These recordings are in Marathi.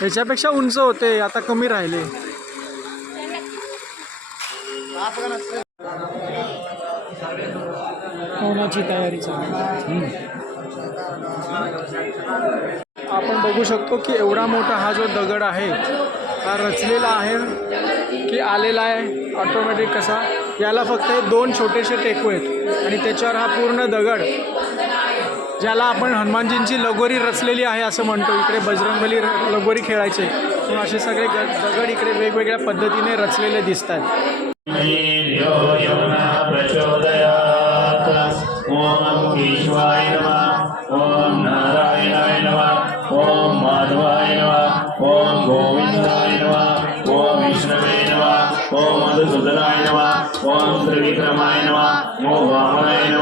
ह्याच्यापेक्षा उंच होते आता कमी राहिले. होण्याची तयारी चालू आपण बघू शकतो की एवढा मोठा हा जो दगड आहे हा रचलेला आहे की आलेला आहे ऑटोमॅटिक कसा. याला फक्त हे दोन छोटेसे टेकू आहेत आणि त्याच्यावर हा पूर्ण दगड ज्याला आपण हनुमानजींची लगोरी रचलेली आहे असं म्हणतो. इकडे बजरंगबली लगोरी खेळायचे. म्हणून असे सगळे दगड इकडे वेगवेगळ्या पद्धतीने रचलेले दिसत आहेत ॐ ईश्वाय नमः ॐ नारायणाय नमः ॐ माधवाय नमः ॐ गोविन्दाय नमः ॐ विष्णवे नमः ॐ मधुसूदनाय नमः ॐ त्रिविक्रमाय नमः ॐ वामनाय नमः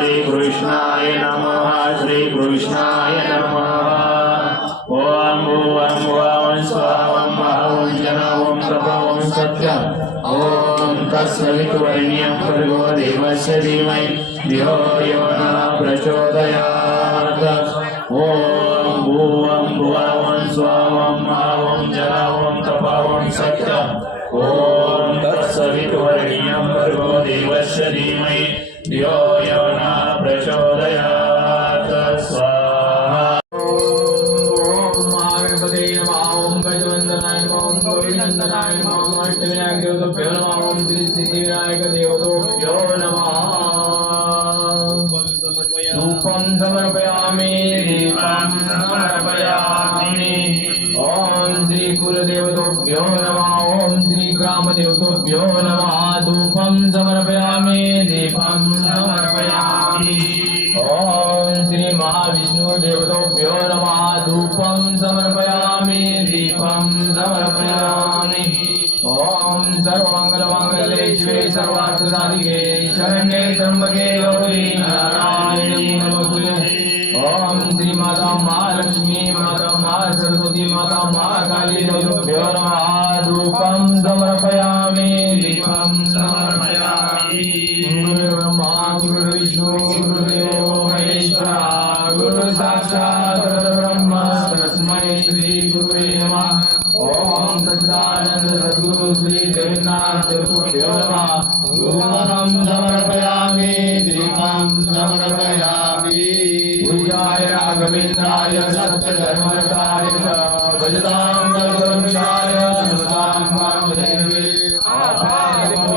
श्रीकृष्णाय नमः श्रीकृष्णाय नमः। ॐ भुवं भुवं स्वं महं जनवं प्रभवं सत्यम्। ॐ तत्सवितुर्वरेण्यं भर्गो देवस्य धीमहि। धियो यो न प्रचोदयात्। ॐ भुवं भुवं स्वं महं जनवं प्रभवं सत्यम्। ॐ तत्सवितुवर्ण्यं भर्गो देवस्य धीमहि। समर्पयामि ॐ श्री महाविष्णु देवताभ्यो नमः। धूपं समर्पयामि दीपं समर्पयामि। ॐ सर्वमङ्गलमाङ्गल्ये शिवे सर्वार्थसाधिके शरण्ये त्र्यम्बके गौरी नारायणी नमोस्तुते ॐ श्री माता महालक्ष्मी माता महासरस्वती माता महाकाली देवताभ्यो नमः। धूपं समर्पयामि।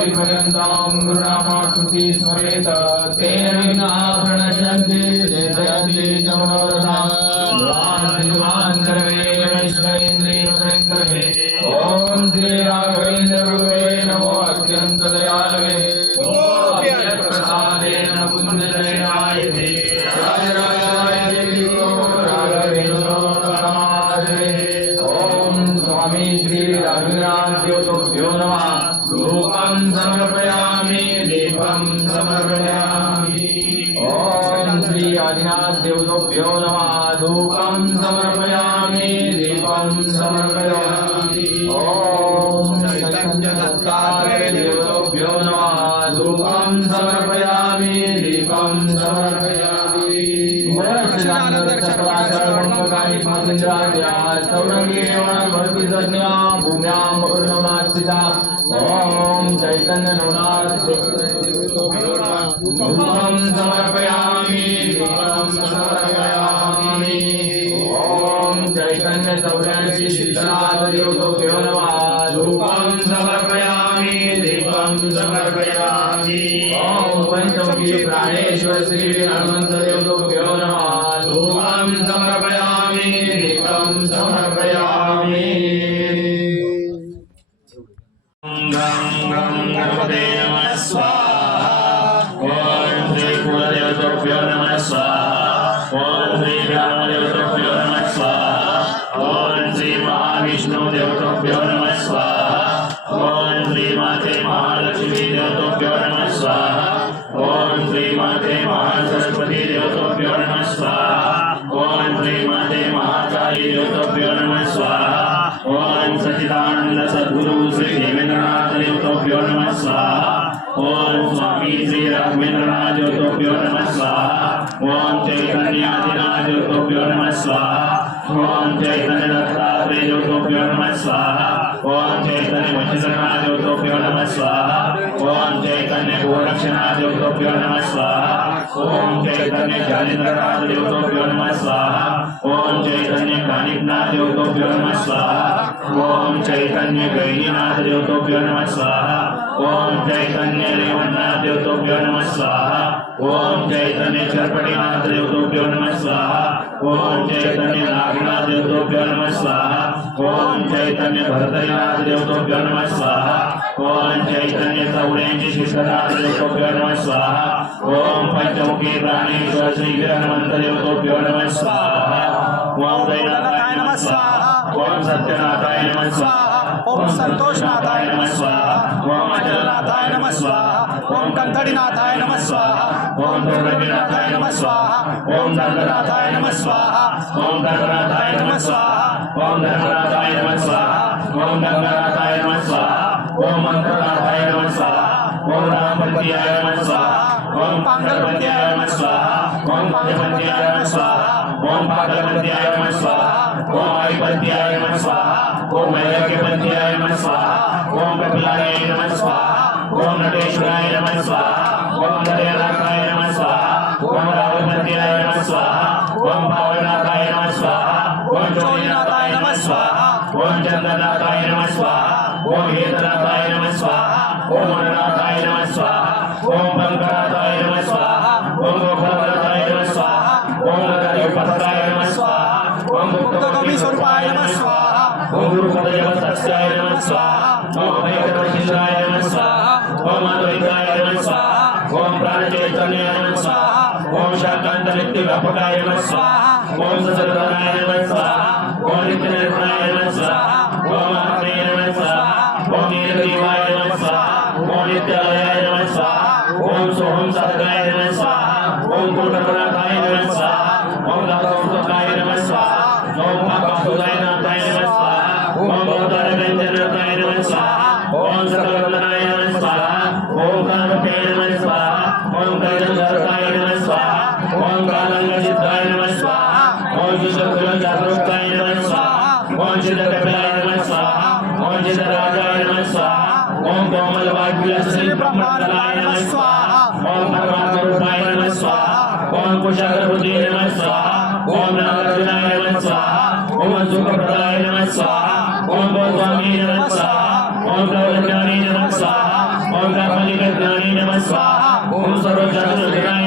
आपादमौलिपर्यन्तां गुरुनामाकृति स्मरेत तेन विघ्नाः प्रणश्यन्ति सिद्धयन्ति च मनोरथाः भगवान् ॐ श्री ॐ चैतन्य नवनाथं समर्पयामि समर्पयामि। ॐ चैतन्य चौऱ्याऐंशी सिद्धनाथ देवताभ्यो धूपं समर्पयामि दीपं समर्पयामि। ॐ पंचमुखी प्राणेश्वर श्री हनुमंत स्वामी श्री राघवेंद्रनाथ देवताभ्यो नमः स्वाहा ॐ चैतन्यादिनाथ देवताभ्यो नमः स्वाहा ॐ चैतन्य दत्तात्रेय देवताभ्यो नमः स्वाहा ॐ चैतन्य वशिष्ठनाथ देवताभ्यो नमः स्वाहा ॐ चैतन्य गोरक्षनाथ देवताभ्यो नमः स्वाहा ॐ चैतन्य ज्ञानेन्द्रनाथ देवताभ्यो नमः स्वाहा ॐ चैतन्य कानिकनाथ देवताभ्यो नमः स्वाहा ॐ चैतन्य गैनीनाथ देवताभ्यो नमः स्वाहा। ओम चैतन्य रेवन्नाथ देवताभ्यो नमः स्वाहा। ओम चैतन्य चरपटीनाथ देवताभ्यो नमः स्वाहा। ओम चैतन्य नागनाथ देवताभ्यो नमः स्वाहा। ओम चैतन्य भरतनाथ देवताभ्यो नमः स्वाहा। ओम चैतन्य चौड्यांची शिष्टनाथ देवताभ्यो नमः स्वाहा। ओम पंचमुखी प्राणेश्वर श्री हनुमंत देवताभ्यो नमः स्वाहा। ओम दैनाथाय नमः स्वाहा। ओम सत्यनाथाय नमः स्वाहा। ओम संतोषनाथाय नमः स्वाहा ॐ अचलनाथाय नमः स्वाहा ओम कंकड़ीनाथाय नमः स्वाहा ॐ दुर्गनाथाय नमः स्वाहा ॐ दंडनाथाय नमः स्वाहा ॐ दंडनाथाय नमः स्वाहा ॐ दंडनाथाय नमः स्वाहा ॐ दंडनाथाय नमः स्वाहा ॐ मंत्रनाथाय नमः स्वाहा ॐ रामपत्याय नमः स्वाहा ॐ पांगलपत्याय नमः स्वाहा ॐ पांगलपत्याय नमः स्वाहा ॐ पागलपत्याय नमः स्वाहा ॐ आईपत्याय नमः स्वाहा ॐ मैलक्यपत्याय नमः स्वाहा ॐ कपिलाय नमः स्वाहा ॐ नटेश्वराय नमः स्वाहा ॐ नरेनाथाय नमः स्वाहा ॐ रावपत्याय नमः स्वाहा ॐ भावनाथाय नमः स्वाहा ॐ जोगीनाथाय नमः स्वाहा ॐ चंद्रनाथाय नमः स्वाहा ॐ हेतनाथाय नमः स्वाहा ॐ मननाथाय नमः स्वाहा ॐ पंकनाथाय नमः स्वाहा ॐ गोपालनाथाय नमः स्वाहा ॐ गदायुपथाय नमः स्वाहा ॐ मुक्तकवि स्वरूपाय नमः स्वाहा ॐ गुरुपदजपतस्याय नमः स्वाहा ॐ भयकरशिलाय नमः स्वाहा ॐ अद्वैताय नमः स्वाहा ॐ प्राणचैतन्याय नमः स्वाहा ॐ शाकान्तनित्यव्यापकाय नमः स्वाहा ॐ ससर्वनाय नमः स्वाहा ॐ नित्यनिर्गुणाय नमः स्वाहा ॐ आत्मने नमः स्वाहा ॐ नीलग्रीवाय नमः स्वाहा ॐ नित्यालयाय नमः स्वाहा ॐ सोहं साधकाय नमः स्वाहा ॐ पूर्णगुणाकाय नमः स्वाहा ॐ दासोत्तकाय नमः स्वाहा ॐ पापासुदाय नाथाय नमः स्वाहा ॐ भवतारगञ्जनाथाय नमः स्वाहा ॐ सकलवदनाय नमः स्वाहा ॐ कामते नमः स्वाहा ॐ कैलंधरकाय नमः स्वाहा ॐ कालंगसिद्धाय नमः स्वाहा ॐ शुद्धकुलजागरूकाय नमः स्वाहा ॐ चिदकपिलाय नमः स्वाहा ॐ चिदराजाय नमः स्वाहा ॐ कोमलवाग्विलासने ब्रह्मतलाय नमः स्वाहा ॐ परमात्मरूपाय नमः स्वाहा ॐ कुशाग्रहृदे नमः स्वाहा ॐ नागार्जुनाय नमः स्वाहा ॐ सुखप्रदाय नमः स्वाहा ॐ गोस्वामी नमः स्वाहा ॐ प्रवज्ञानी नमः स्वाहा ॐ कापलिकज्ञानी नमः स्वाहा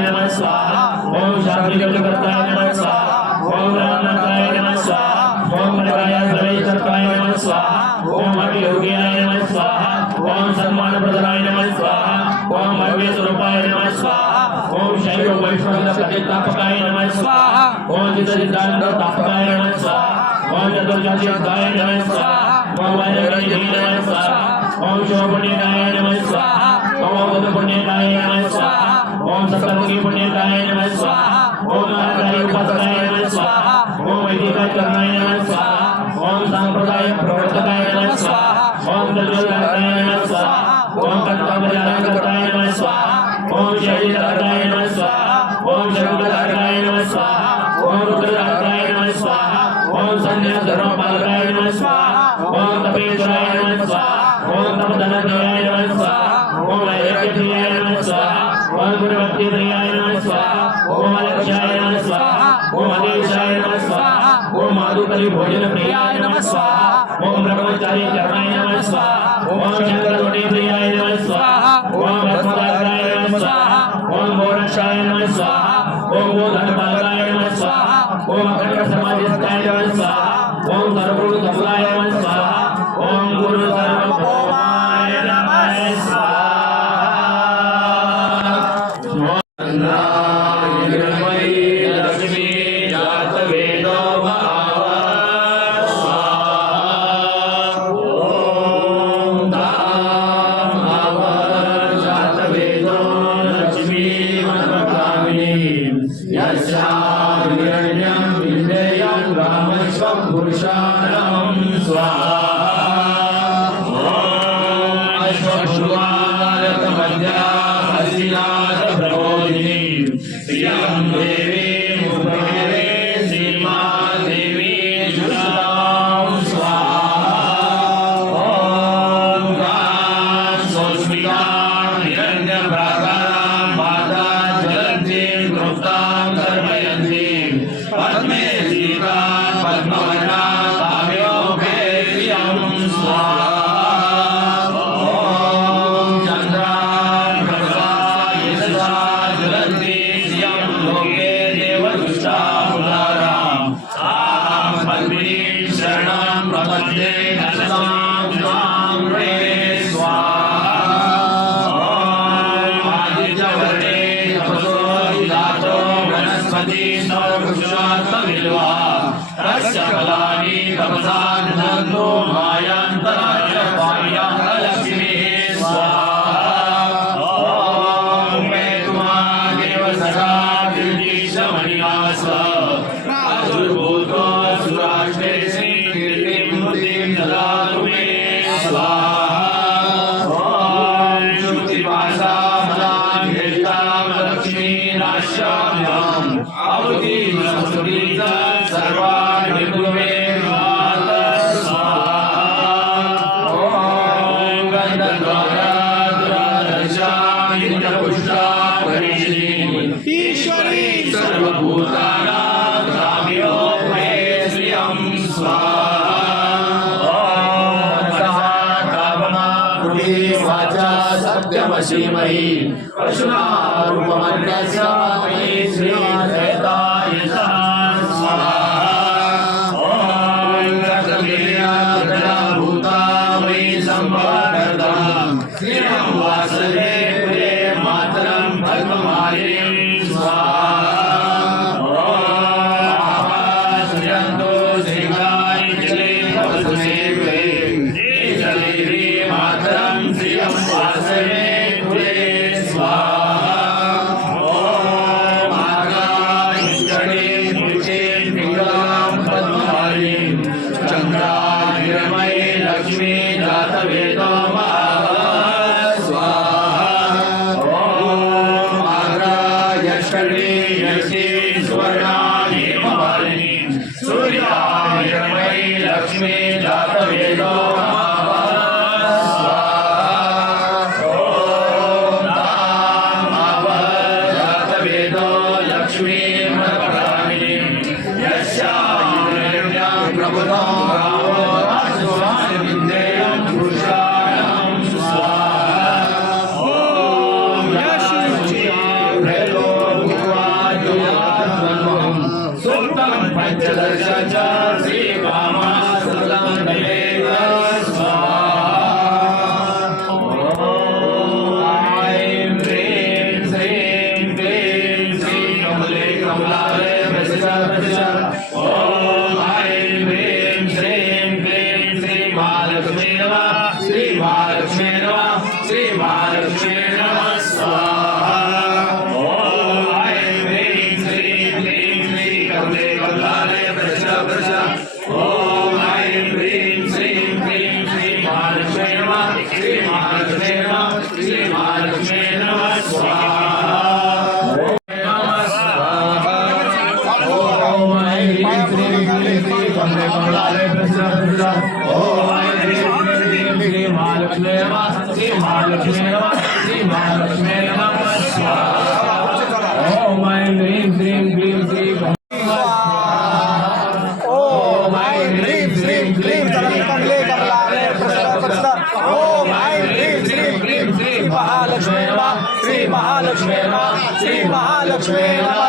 नमः स्वाहा नमः स्वाहा रामनाथाय नमः स्वाहा ॐ प्रकाशाय नमः स्वाहा ॐ अभियोगियाय नमः स्वाहा ॐ सन्मानप्रदाय नमः स्वाहा ॐ अव्यस्वरूपाय नमः स्वाहा ॐ शैव वैष्णव प्रतिष्ठापकाय नमः स्वाहा ॐ चित्तसिद्धान्त तापकाय नमः स्वाहा ॐ चतुर्जातीय नमः स्वाहा ॐ वैरगणी नमः स्वाहा ॐ शिवपुण्यकाय स्वाहा स्वाहा सप्तमुखी पुण्यकाय स्वाहा स्वाहा वैदिकाय करणाय सांप्रदाय प्रवर्तकाय नमः स्वाहा ॐ दर्शनाय नमः स्वाहा ॐ कर्तव्यजानकर्ताय नमः स्वाहा ॐ शरीराय नमः स्वाहा ॐ शरीराय नमः स्वाहा ॐ रुद्राय नमः स्वाहा ॐ संन्यास धर्मपालकाय नमः स्वाहा ॐ तपेश्वराय नमः स्वाहा ॐ तपधनप्रियाय नमः स्वाहा ॐ वैराग्यप्रियाय नमः स्वाहा ॐ गुरुभक्तिप्रियाय नमः स्वाहा ॐ अलक्ष्याय नमः स्वाहा ॐ अधीशाय नमः स्वाहा ॐ माधुकरी भोजनप्रियाय नमः स्वाहा ॐ ब्रह्मचारी चरणाय नमः स्वाहा ॐ शंकरगुणी प्रियाय नमः स्वाहा ॐ भस्मदाय नमः स्वाहा ॐ गोरक्षाय नमः स्वाहा ॐ गोधनपालाय नमः स्वाहा ॐ अखंड समाधिस्थाय नमः स्वाहा ॐ सर्वगुरु कमलाय नमः स्वाहा ओम गुरु सर्वभौमाय नमः स्वाहा Israel महालक्ष्मी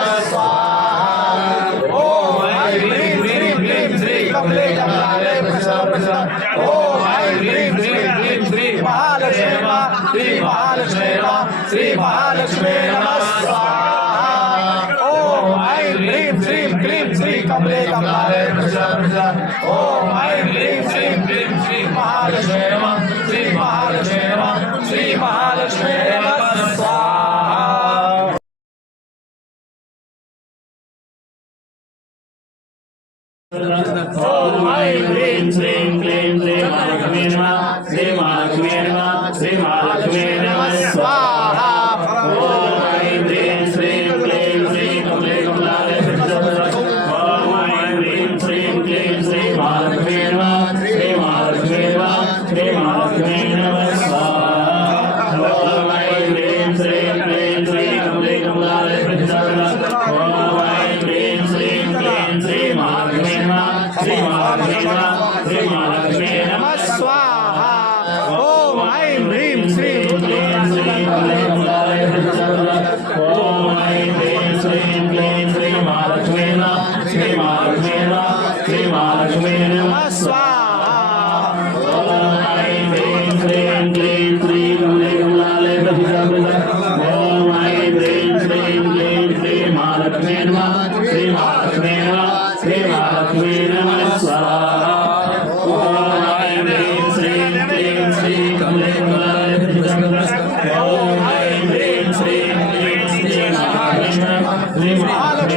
Lima,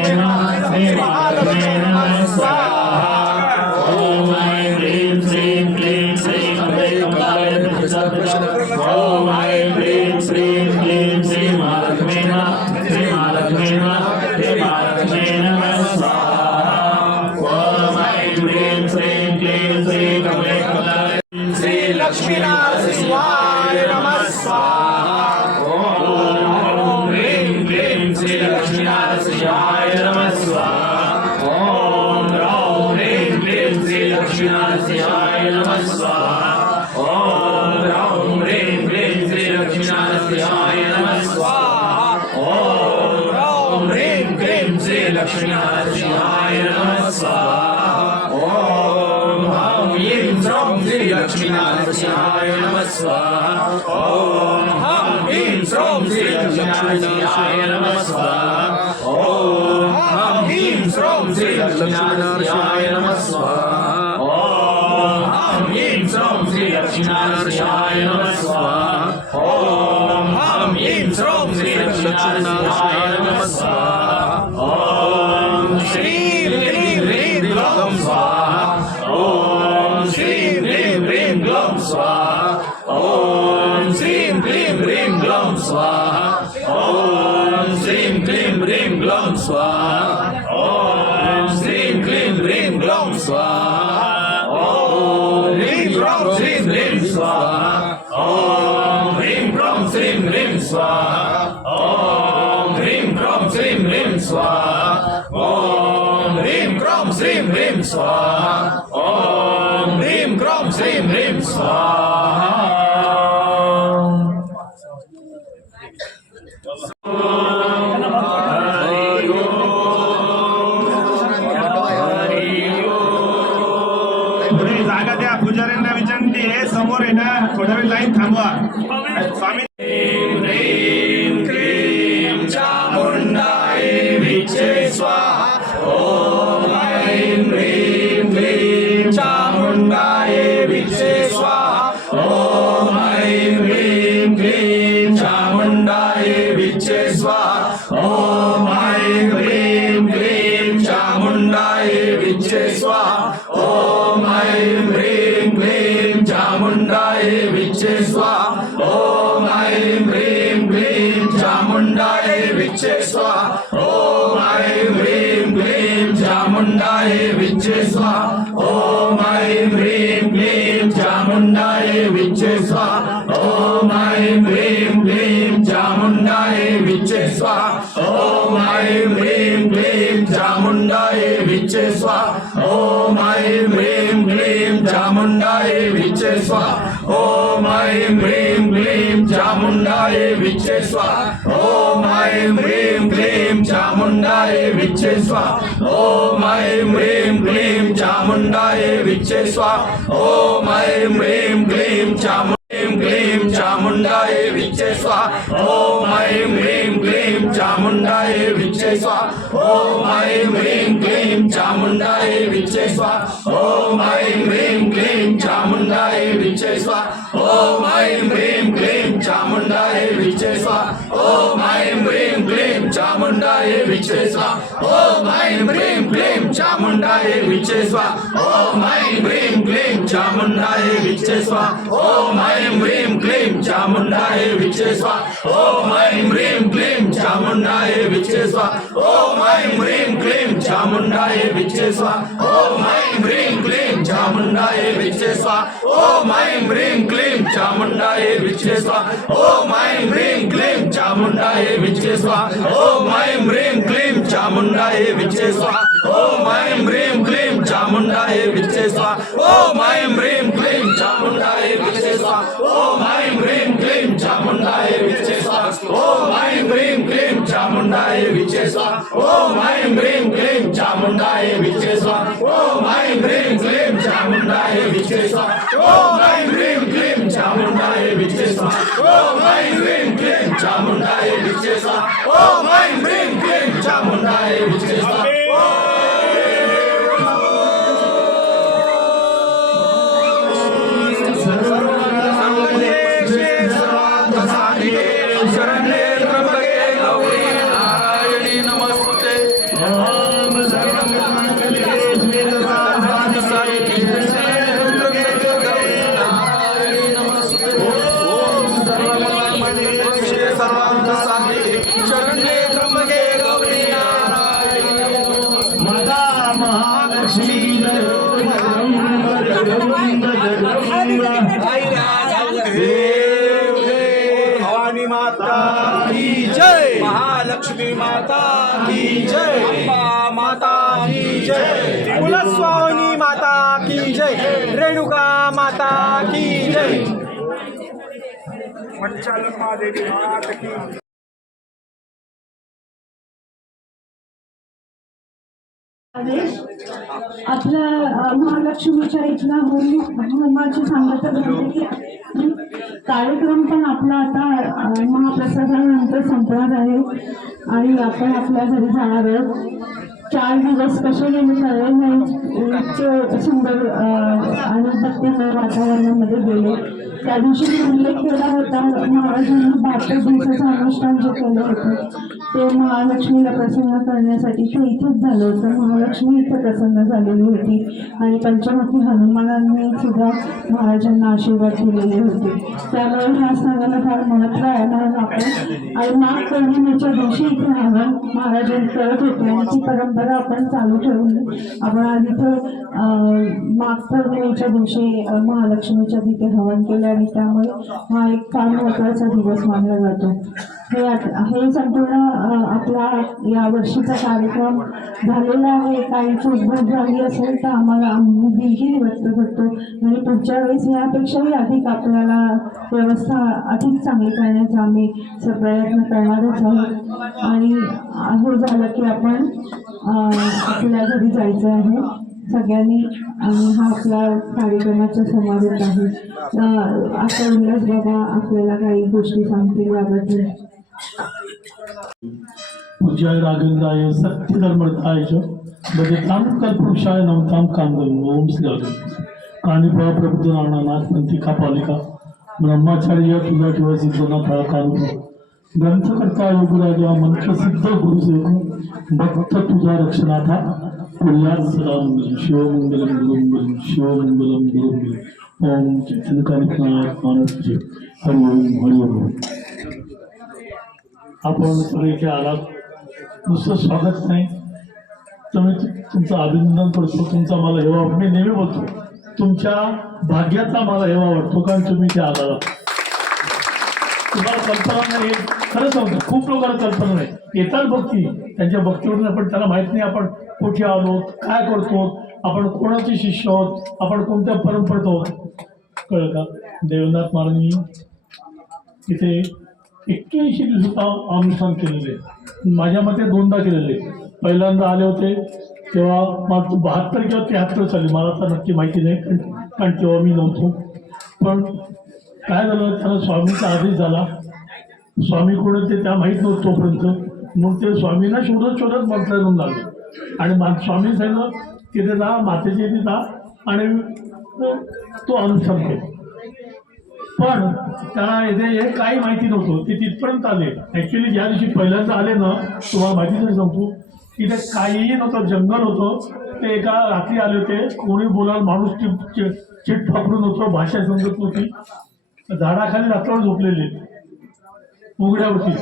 Lima, ॐ हं ह्रीं श्रौं श्रीं लक्ष्मीनारायण नमस्वाहा ॐ हं ह्रीं श्रौं श्रीं लक्ष्मीनारायण नमस्वाहा ॐ हं ह्रीं श्रौं श्रीं लक्ष्मीनारायण नमस्वाहा ॐ हं ह्रीं श्रौं श्रीं लक्ष्मीनारायण नमस्वाहा ॐ श्रीं ह्रीं ह्रीं स्वाहा ॐ श्रीं ह्रीं ह्रीं स्वाहा Glom Swaha. Om Shrim Klim Rim Glom Swaha. Om Rim Glom Shrim Rim Swaha. Om Rim Glom Shrim Rim Swaha. Om Rim Glom Shrim Rim Swaha. Om Rim Glom Shrim Rim Swaha. Om Rim Glom Shrim Rim Swaha. చాముండాయ విచ్చేస్వ ఓం ఐం హ్రీం క్లీం చాముండాయ విచ్చేస్వ ఓం ఐం హ్రీం క్లీం చాముండాయ విచ్చేస్వ ఓం ఐం హ్రీం క్లీం చాముండాయ విచ్చేస్వ ఓం ఐం హ్రీం క్లీం చాముండాయ విచ్చేస్వ ఓం ఐం హ్రీం క్లీం చాముండాయ విచ్చేస్వ చాముండాయే విచ్చేస్వ ఓం ఐం హ్రీం క్లీం చాముండాయే విచ్చేస్వ ఓం ఐం హ్రీం క్లీం చాము క్లీం చాముండాయే విచ్చేస్వ ఓం ఐం హ్రీం క్లీం చాముండాయే విచ్చేస్వ ఓం ఐం హ్రీం క్లీం చాముండాయే విచ్చేస్వ ఓం ఐం హ్రీం క్లీం చాముండాయే విచ్చేస్వ ఓం ఐం హ్రీం క్లీం చాముండాయే విచ్చేస్వ ఓం क्लीं चामुण्डाय विच्चे स्वाहा ॐ ऐं ह्रीं क्लीं चामुण्डाय विच्चे स्वाहा ॐ ऐं ह्रीं क्लीं चामुण्डाय विच्चे स्वाहा ॐ ऐं ह्रीं क्लीं चामुण्डाय विच्चे स्वाहा ॐ ऐं ह्रीं क्लीं चामुण्डाय विच्चे स्वाहा ॐ ऐं ह्रीं क्लीं चामुण्डाय विच्चे स्वाहा ॐ ऐं ह्रीं क्लीं चामुण्डाय विच्चे स्वाहा ॐ ऐं ह्रीं क्लीं चामुण्डाय विच्चे स्वाहा ॐ ऐं ह्रीं क्लीं चामुण्डाय विच्चे स्वाहा ॐ ऐं ह्रीं क्लीं चामुण्डाय विच्चे स्वाहा ॐ ऐं ह्रीं क्लीं चामुण्डाय विच्चे स्वाहा ॐ ऐं ह्रीं क्लीं चामुण्डाय विच्चे स्वाहा ॐ ऐं ह्रीं क्लीं चामुण्डाय विच्चे स्वाहा ॐ ऐं ह्रीं क्लीं चामुण्डाय विच्चे स्वाहा ॐ ऐं ह्रीं क्लीं चामुण्डाय विच्चे स्वाहा ॐ ऐं ह्रीं क्लीं चामुण्डाय विच्चे स्वाहा की जय। रेणुका माता की जय। मंचालन महादेवी माता की आपल्या महालक्ष्मीच्या इथला होमाची सांगता कार्यक्रम पण आपला आता महाप्रसादानंतर संपणार आहे. आणि आपण आपल्या घरी जाणार आहोत. चार दिवस कसे गेले सगळे नाही सुंदर अ, आणि भक्तिमय वातावरणामध्ये गेले. त्या दिवशी मी उल्लेख केला होता महाराजांनी बहात्तर दिवसाचं अनुष्ठान जे केलं होतं. ते महालक्ष्मीला प्रसन्न करण्यासाठी ते इथंच झालं होतं. महालक्ष्मी इथं प्रसन्न झालेली होती. आणि पंचमुखी हनुमानांनी सुद्धा महाराजांना आशीर्वाद दिलेले होते. त्यामुळे ह्या सणाला फार महत्त्व आहे. म्हणून आपण आणि माघ पौर्णिमेच्या दिवशी इथे हवन महाराजांनी करत होते. आणि ती परंपरा आपण चालू ठेवून आपण आज इथं माघ पौर्णिमेच्या दिवशी महालक्ष्मीच्या तिथे हवन केलं. आणि त्यामुळे हा एक फार महत्त्वाचा दिवस मानला जातो. हे हे संपूर्ण आपला या वर्षीचा कार्यक्रम झालेला आहे. काही चूकभूक झाली असेल तर आम्हाला आम्ही दिलगिरी व्यक्त करतो. आणि पुढच्या वेळेस यापेक्षाही अधिक आपल्याला व्यवस्था अधिक चांगली करण्याचा आम्ही स- प्रयत्न करणारच आहोत. आणि हे झालं की आपण आपल्या घरी जायचं आहे. सगळ्यांनी आणि हा आपला कार्यक्रमाचा समावेश आहे. असं आता उल्हास बाबा आपल्याला काही गोष्टी सांगतील याबद्दल. पूज्याय राजेंद्राय सत्यधर्मर्थाय म्हणजे च बदितां कल्पुरुषाय नमतां कांदम ओम श्री हरी काणीपुरा प्रबुद्ध नानानाथ पंथिका पालिका ब्रह्माचार्य तुझा ठेवा सिद्धनाथ हा कानूप ग्रंथकर्ता योगराजा मंत्रसिद्ध गुरुसेवक. भक्त तुझा रक्षणाथा पुण्यात सदा मंगलम शिवमंगलम गुरुमंगल शिवमंगलम गुरुमंगल ओम चैतन्यकालिकनाथ मानस हरिओम हरि आपण सगळे इथे आलात. नुसतं स्वागत नाही. तर मी तुमचं अभिनंदन करतो. तुमचा मला हेवा मी नेहमी बोलतो तुमच्या भाग्याचा मला हेवा वाटतो कारण तुम्ही इथे आला तुम्हाला कल्पना नाही. खरं सांगतो खूप लोकांना कल्पना नाही. येतात भक्ती. त्यांच्या भक्तीवरून आपण त्यांना माहीत नाही आपण कुठे आलो काय करतो. आपण कोणाचे शिष्य आहोत? आपण कोणत्या परंपरेत आहोत? कळलं का? देवनाथ महाराजांनी इथे एक्क्याऐंशी दिवसात अनुष्ठान केलेले. माझ्या मते दोनदा केलेले. पहिल्यांदा आले होते तेव्हा मग बहात्तर किंवा त्र्याहत्तर चालले. मला तर नक्की माहिती नाही कारण कारण तेव्हा मी नव्हतो. पण काय झालं त्याला स्वामीचा आदेश झाला. स्वामी कोण ते त्या माहीत नव्हतं तोपर्यंत. मग ते स्वामींना शोधत शोधत मंत्रालून लागले. आणि मा स्वामी सांगितलं तिथे जा मातेच्या इथे जा आणि तो अनुष्ठान कर पण त्याला इथे हे काही माहिती नव्हतं. ते तिथपर्यंत आले. ॲक्च्युली ज्या दिवशी पहिल्यांदा आले ना तुम्हाला माहिती नाही सांगतो तिथे काहीही नव्हतं जंगल होतं. ते एका रात्री आले होते. कोणी बोलायला माणूस चिट चिट चिट पकडून होतो भाषा समजत नव्हती. झाडाखाली रात्रावर झोपलेले. उघड्यावरती.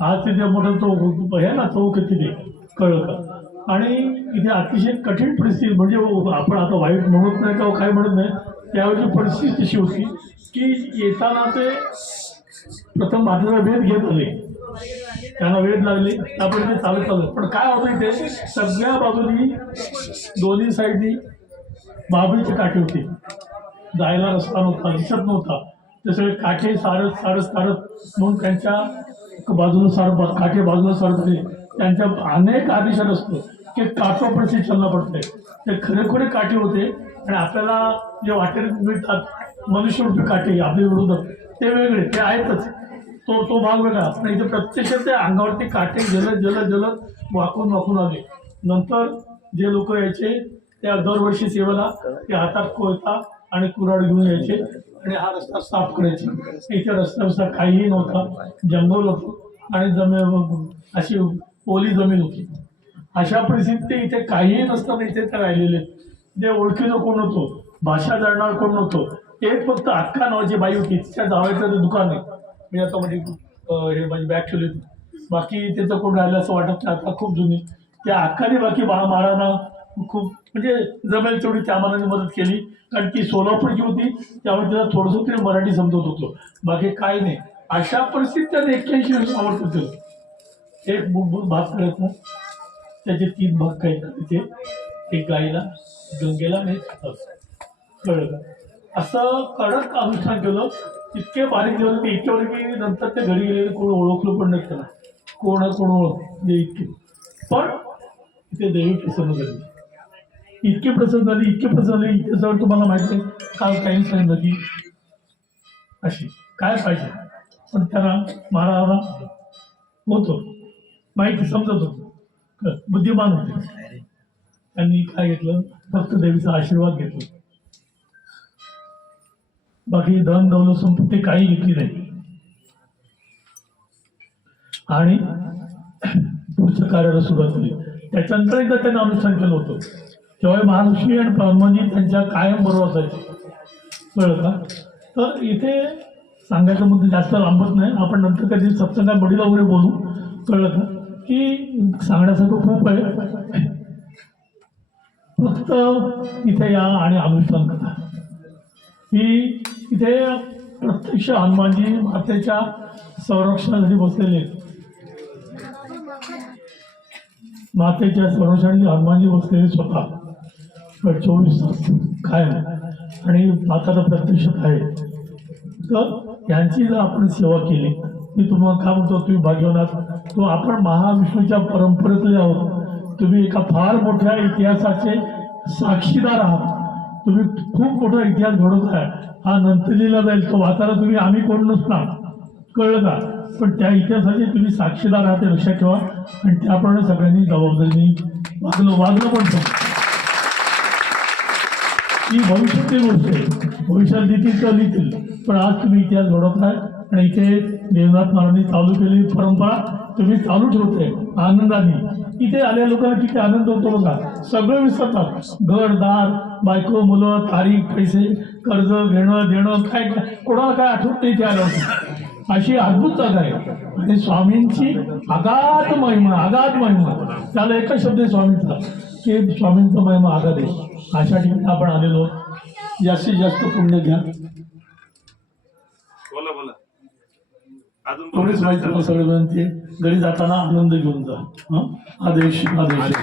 आज तिथे मोठा चौक हे ना चौक आहे तिथे कळलं. का आणि इथे अतिशय कठीण परिस्थिती म्हणजे आपण आता वाईट म्हणत नाही किंवा काय म्हणत नाही त्यावेळी परिस्थिती तशी होती की येताना ते प्रथम माझा वेध घेत आले. त्यांना वेध लागले. आपण ते चालत चालत. पण काय होतं इथे? सगळ्या बाजूनी दोन्ही साईडनी बाबळीचे काठी होते. जायला रस्ता नव्हता दिसत नव्हता. ते सगळे काठे सारत सारत सारत म्हणून त्यांच्या बाजूला सारत काठे बाजूला सारत होते. त्यांच्या अनेक आदेशात असतो की काठो पडसे चालना पडते. ते खरेखुरे काठे होते. आणि आपल्याला जे वाटेल मिळतात मनुष्यरूपी काटे आपल्या विरोधात ते वेगळे ते आहेतच. तो तो भाग वेगळा. पण इथे प्रत्यक्ष ते अंगावरती काटे जलद जलद जलद वाकून वाकून आले. नंतर जे लोक यायचे त्या दरवर्षी सेवेला ते हातात कोयता आणि कुऱ्हाड घेऊन यायचे आणि हा रस्ता साफ करायचे. इथे रस्ता रस्ता काहीही नव्हता. जंगल होतं आणि जमीन अशी ओली जमीन होती. अशा परिस्थितीत ते इथे काहीही नसताना इथे ते राहिलेले जे ओळखीचं कोण होतो भाषा जाणणार कोण नव्हतं एक फक्त अक्का नावाची बाई होती तिच्या जावायचं दुकान आहे. मी आता म्हणजे हे माझी बॅग ठेवली होती बाकी त्याचं कोण राहिलं असं वाटत नाही आता खूप जुनी. त्या अक्काने बाकी बा महाराणा खूप म्हणजे जमेल तेवढी त्या मनाने मदत केली. कारण ती सोलापूरची होती त्यामुळे तिला थोडंसं तरी मराठी समजत होतो. बाकी काय नाही. अशा परिस्थितीत त्याने एक्क्याऐंशी वर्ष आवडत होतं एक बुटबुट भात करायचा त्याचे तीन भाग काही ते एक गायला. गंगेला आणि कळलं. असं कडक अनुष्ठान केलं इतके बारीक झालं ते इतके की नंतर ते घरी गेलेले कोण ओळखलं पण नाही त्याला कोण कोण ओळख इतके. पण इथे देवी प्रसन्न झाली. इतके प्रसन्न झाले इतके प्रसन्न झाले इतके जवळ तुम्हाला माहिती आहे. काल काही सांगितलं की अशी. काय पाहिजे? पण त्याला महाराजांना होतो. माहिती समजत होतो. बुद्धिमान होते. त्यांनी काय घेतलं? फक्त देवीचा आशीर्वाद घेतला बाकी धन दौलत संपत्ती काही घेतली नाही. आणि पुढचं कार्याला सुरुवात केली त्याच्यानंतर एकदा त्यांनी अनुष्ठान केलं होतं. तेव्हा महालक्ष्मी आणि हनुमानजी त्यांच्या कायम बरोबर असायचे. कळलं का? तर इथे सांगायचं मुद्दे जास्त लांबत नाही. आपण नंतर कधी सत्संगात बडीला वगैरे बोलू. कळलं का? की सांगण्यासारखं खूप आहे. फक्त इथे या आणि अनुष्ठान करा ही इथे प्रत्यक्ष हनुमानजी मातेच्या संरक्षणासाठी बसलेले. मातेच्या संरक्षणासाठी हनुमानजी बसलेले स्वतः. चोवीस तास कायम आणि माताला प्रत्यक्ष आहे तर यांची जर आपण सेवा केली मी तुम्हाला काय म्हणतो तुम्ही भाग्यवनात तो आपण महाविष्णूच्या परंपरेतले आहोत. तुम्ही एका फार मोठ्या इतिहासाचे साक्षीदार आहात. तुम्ही खूप मोठा इतिहास घडवत आहे. हा नंतर लिहिला जाईल तो वाचायला तुम्ही आम्ही कोण नसणार. कळलं का? पण त्या इतिहासाचे तुम्ही साक्षीदार आहात हे लक्षात ठेवा. आणि त्याप्रमाणे सगळ्यांनी जबाबदारीने वागलं वागलं पण ही भविष्यातली गोष्ट आहे. भविष्यात लिहितील तर लिहितील पण आज तुम्ही इतिहास घडवत आहे आणि इथे देवनाथ महाराजांनी चालू केलेली परंपरा तुम्ही चालू ठेवते आनंदाने. इथे आलेल्या लोकांना किती आनंद होतो बघा. सगळं विसरतात. घर दार बायको मुलं तारीख पैसे कर्ज घेणं देणं काय काय कोणाला काय आठवत नाही ते आलं अशी अद्भुत जागा आहे. आणि स्वामींची अगाध महिमा अगाध महिमा. त्याला एकच शब्द आहे स्वामींचा. की स्वामींचा महिमा अगाध आहे. अशा ठिकाणी आपण आलेलो. जास्तीत जास्त पुण्य घ्या. बोला बोला. एवढीच माहिती तुम्हाला सगळं विनंती. घरी जाताना आनंद घेऊन जा? आदेश आदेश